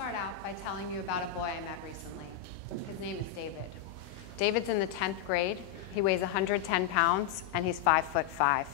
start out by telling you about a boy I met recently. His name is David. David's in the 10th grade. He weighs 110 pounds, and he's 5'5".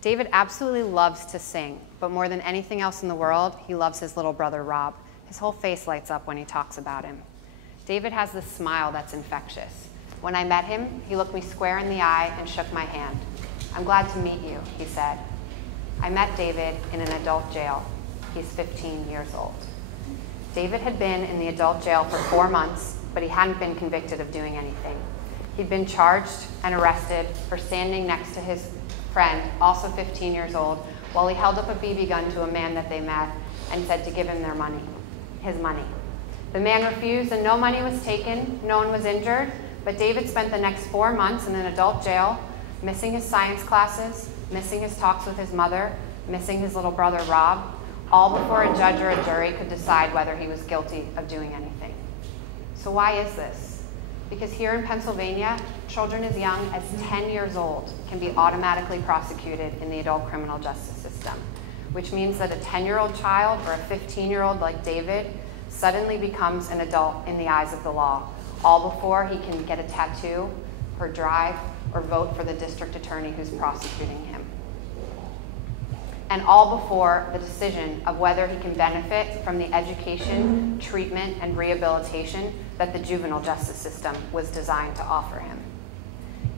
David absolutely loves to sing, but more than anything else in the world, he loves his little brother, Rob. His whole face lights up when he talks about him. David has this smile that's infectious. When I met him, he looked me square in the eye and shook my hand. "I'm glad to meet you," he said. I met David in an adult jail. He's 15 years old. David had been in the adult jail for 4 months, but he hadn't been convicted of doing anything. He'd been charged and arrested for standing next to his friend, also 15 years old, while he held up a BB gun to a man that they met and said to give him his money. The man refused and no money was taken, no one was injured, but David spent the next 4 months in an adult jail, missing his science classes, missing his talks with his mother, missing his little brother Rob, all before a judge or a jury could decide whether he was guilty of doing anything. So why is this? Because here in Pennsylvania, children as young as 10 years old can be automatically prosecuted in the adult criminal justice system, which means that a 10-year-old child or a 15-year-old like David suddenly becomes an adult in the eyes of the law, all before he can get a tattoo or drive or vote for the district attorney who's prosecuting him. And all before the decision of whether he can benefit from the education, treatment, and rehabilitation that the juvenile justice system was designed to offer him.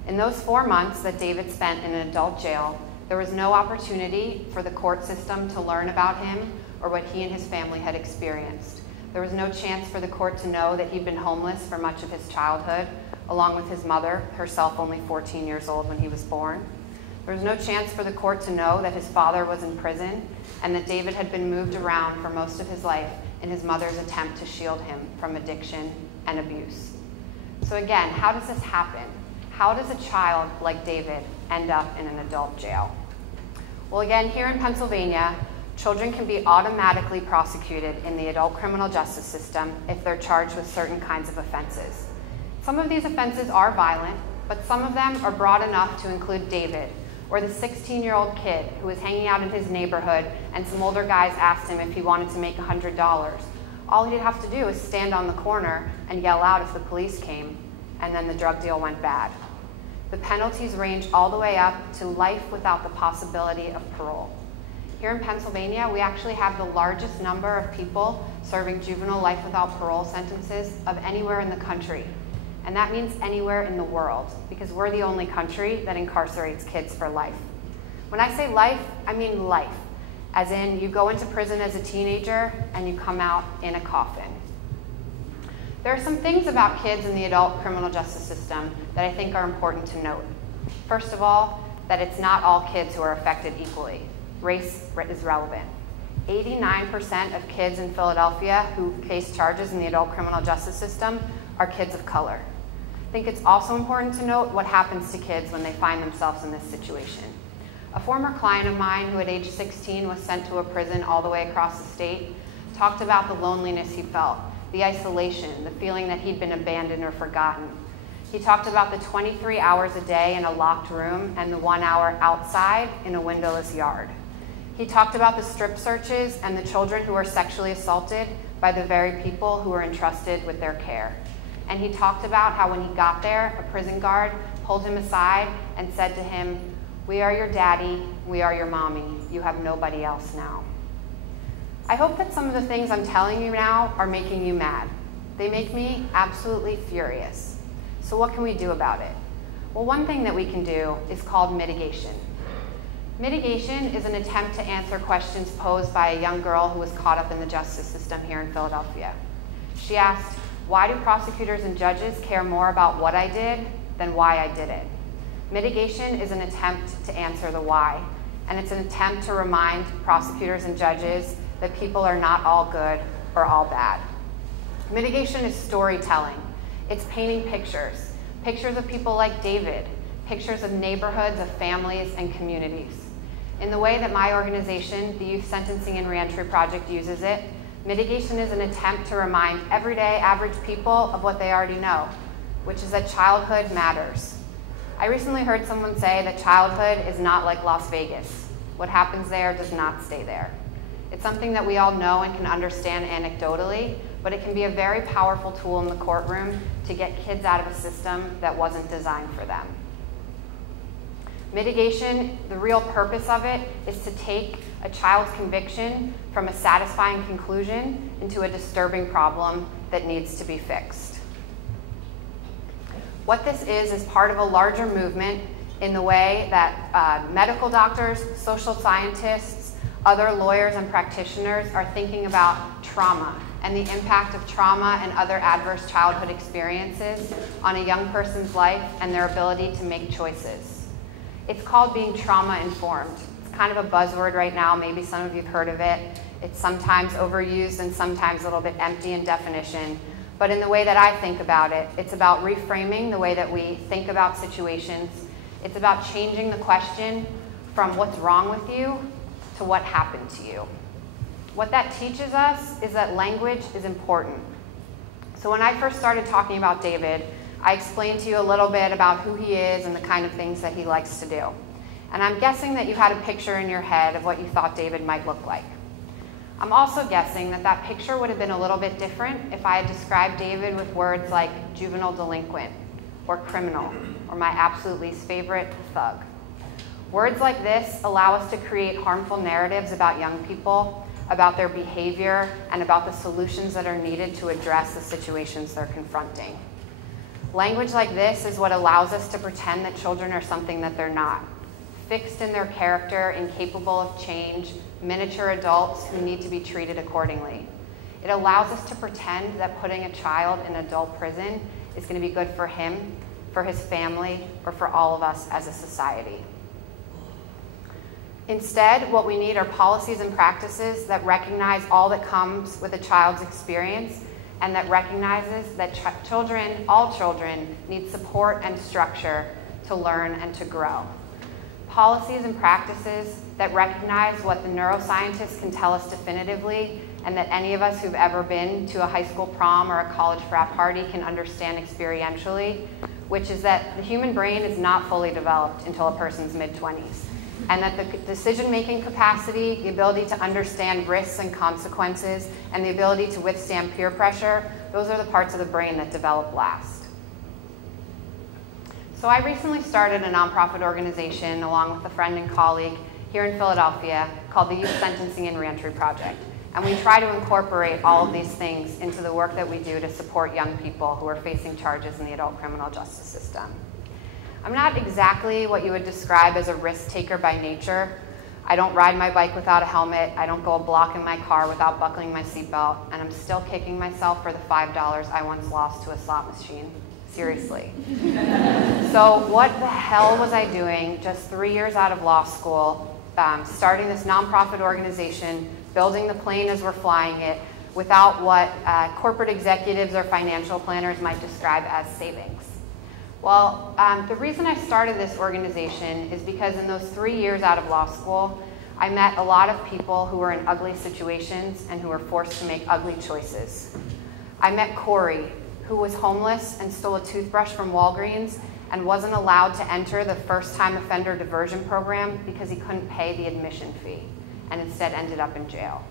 In those 4 months that David spent in an adult jail, there was no opportunity for the court system to learn about him or what he and his family had experienced. There was no chance for the court to know that he'd been homeless for much of his childhood, along with his mother, herself only 14 years old when he was born. There was no chance for the court to know that his father was in prison and that David had been moved around for most of his life in his mother's attempt to shield him from addiction and abuse. So again, how does this happen? How does a child like David end up in an adult jail? Well, again, here in Pennsylvania, children can be automatically prosecuted in the adult criminal justice system if they're charged with certain kinds of offenses. Some of these offenses are violent, but some of them are broad enough to include David, or the 16-year-old kid who was hanging out in his neighborhood and some older guys asked him if he wanted to make $100. All he'd have to do was stand on the corner and yell out if the police came, and then the drug deal went bad. The penalties range all the way up to life without the possibility of parole. Here in Pennsylvania, we actually have the largest number of people serving juvenile life without parole sentences of anywhere in the country. And that means anywhere in the world, because we're the only country that incarcerates kids for life. When I say life, I mean life, as in you go into prison as a teenager and you come out in a coffin. There are some things about kids in the adult criminal justice system that I think are important to note. First of all, that it's not all kids who are affected equally. Race is relevant. 89% of kids in Philadelphia who face charges in the adult criminal justice system are kids of color. I think it's also important to note what happens to kids when they find themselves in this situation. A former client of mine who at age 16 was sent to a prison all the way across the state talked about the loneliness he felt, the isolation, the feeling that he'd been abandoned or forgotten. He talked about the 23 hours a day in a locked room and the 1 hour outside in a windowless yard. He talked about the strip searches and the children who were sexually assaulted by the very people who were entrusted with their care. And he talked about how when he got there, a prison guard pulled him aside and said to him, "We are your daddy, we are your mommy, you have nobody else now." I hope that some of the things I'm telling you now are making you mad. They make me absolutely furious. So what can we do about it? Well, one thing that we can do is called mitigation. Mitigation is an attempt to answer questions posed by a young girl who was caught up in the justice system here in Philadelphia. She asked, "Why do prosecutors and judges care more about what I did than why I did it?" Mitigation is an attempt to answer the why, and it's an attempt to remind prosecutors and judges that people are not all good or all bad. Mitigation is storytelling. It's painting pictures, pictures of people like David, pictures of neighborhoods, of families, and communities. In the way that my organization, the Youth Sentencing and Reentry Project, uses it, mitigation is an attempt to remind everyday average people of what they already know, which is that childhood matters. I recently heard someone say that childhood is not like Las Vegas. What happens there does not stay there. It's something that we all know and can understand anecdotally, but it can be a very powerful tool in the courtroom to get kids out of a system that wasn't designed for them. Mitigation, the real purpose of it is to take a child's conviction from a satisfying conclusion into a disturbing problem that needs to be fixed. What this is part of a larger movement in the way that medical doctors, social scientists, other lawyers and practitioners are thinking about trauma and the impact of trauma and other adverse childhood experiences on a young person's life and their ability to make choices. It's called being trauma-informed. It's kind of a buzzword right now. Maybe some of you have heard of it. It's sometimes overused and sometimes a little bit empty in definition. But in the way that I think about it, it's about reframing the way that we think about situations. It's about changing the question from what's wrong with you to what happened to you. What that teaches us is that language is important. So when I first started talking about David, I explained to you a little bit about who he is and the kind of things that he likes to do. And I'm guessing that you had a picture in your head of what you thought David might look like. I'm also guessing that that picture would have been a little bit different if I had described David with words like juvenile delinquent, or criminal, or my absolute least favorite, thug. Words like this allow us to create harmful narratives about young people, about their behavior, and about the solutions that are needed to address the situations they're confronting. Language like this is what allows us to pretend that children are something that they're not, fixed in their character, incapable of change, miniature adults who need to be treated accordingly. It allows us to pretend that putting a child in adult prison is going to be good for him, for his family, or for all of us as a society. Instead, what we need are policies and practices that recognize all that comes with a child's experience and that recognizes that all children, need support and structure to learn and to grow. Policies and practices that recognize what the neuroscientists can tell us definitively and that any of us who've ever been to a high school prom or a college frat party can understand experientially, which is that the human brain is not fully developed until a person's mid-20s. And that the decision-making capacity, the ability to understand risks and consequences, and the ability to withstand peer pressure, those are the parts of the brain that develop last. So I recently started a nonprofit organization along with a friend and colleague here in Philadelphia called the Youth Sentencing Reentry Project. And we try to incorporate all of these things into the work that we do to support young people who are facing charges in the adult criminal justice system. I'm not exactly what you would describe as a risk taker by nature. I don't ride my bike without a helmet. I don't go a block in my car without buckling my seatbelt. And I'm still kicking myself for the $5 I once lost to a slot machine. Seriously. So what the hell was I doing just 3 years out of law school, starting this nonprofit organization, building the plane as we're flying it, without what corporate executives or financial planners might describe as savings? Well, the reason I started this organization is because in those 3 years out of law school, I met a lot of people who were in ugly situations and who were forced to make ugly choices. I met Corey, who was homeless and stole a toothbrush from Walgreens and wasn't allowed to enter the first-time offender diversion program because he couldn't pay the admission fee and instead ended up in jail.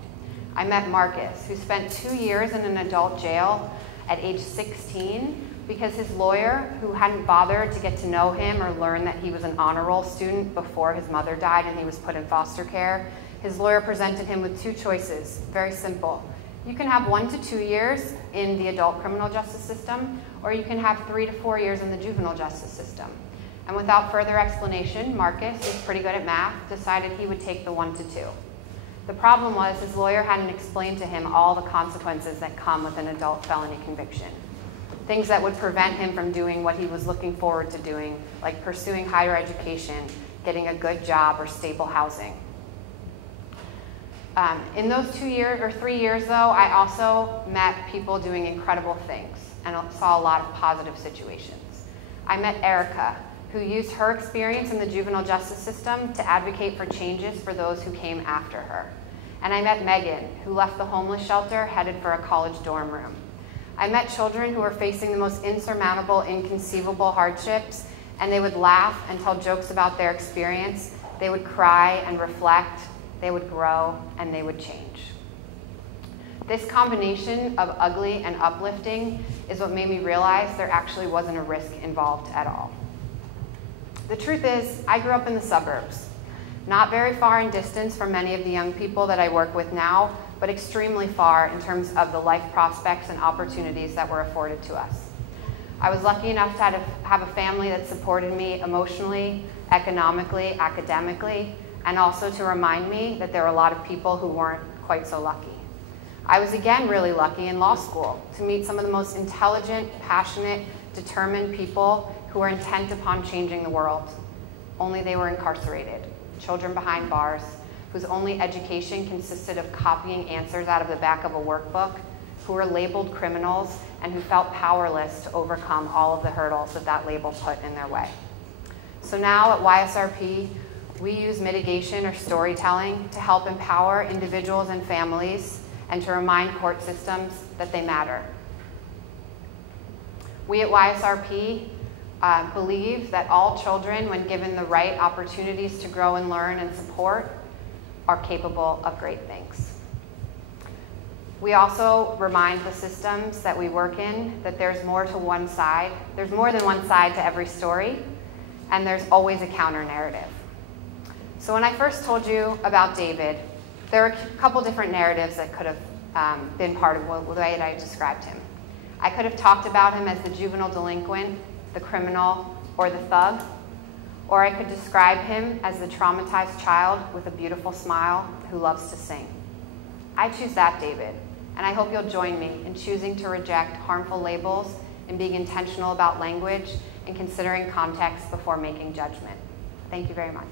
I met Marcus, who spent 2 years in an adult jail at age 16 because his lawyer, who hadn't bothered to get to know him or learn that he was an honor roll student before his mother died and he was put in foster care, his lawyer presented him with two choices, very simple. You can have 1 to 2 years in the adult criminal justice system, or you can have 3 to 4 years in the juvenile justice system. And without further explanation, Marcus, who's pretty good at math, decided he would take the 1 to 2. The problem was his lawyer hadn't explained to him all the consequences that come with an adult felony conviction. Things that would prevent him from doing what he was looking forward to doing, like pursuing higher education, getting a good job, or stable housing. In those 2 years or 3 years, though, I also met people doing incredible things and saw a lot of positive situations. I met Erica, who used her experience in the juvenile justice system to advocate for changes for those who came after her. And I met Megan, who left the homeless shelter headed for a college dorm room. I met children who were facing the most insurmountable, inconceivable hardships, and they would laugh and tell jokes about their experience. They would cry and reflect, they would grow, and they would change. This combination of ugly and uplifting is what made me realize there actually wasn't a risk involved at all. The truth is, I grew up in the suburbs, not very far in distance from many of the young people that I work with now, but extremely far in terms of the life prospects and opportunities that were afforded to us. I was lucky enough to have a family that supported me emotionally, economically, academically, and also to remind me that there were a lot of people who weren't quite so lucky. I was again really lucky in law school to meet some of the most intelligent, passionate, determined people who were intent upon changing the world. Only they were incarcerated, children behind bars, whose only education consisted of copying answers out of the back of a workbook, who were labeled criminals, and who felt powerless to overcome all of the hurdles that that label put in their way. So now at YSRP, we use mitigation or storytelling to help empower individuals and families and to remind court systems that they matter. We at YSRP believe that all children, when given the right opportunities to grow and learn and support, are capable of great things. We also remind the systems that we work in that there's more to one side. There's more than one side to every story, and there's always a counter narrative. So when I first told you about David, there are a couple different narratives that could have been part of the way that I described him. I could have talked about him as the juvenile delinquent, the criminal, or the thug, or I could describe him as the traumatized child with a beautiful smile who loves to sing. I choose that David, and I hope you'll join me in choosing to reject harmful labels and being intentional about language and considering context before making judgment. Thank you very much.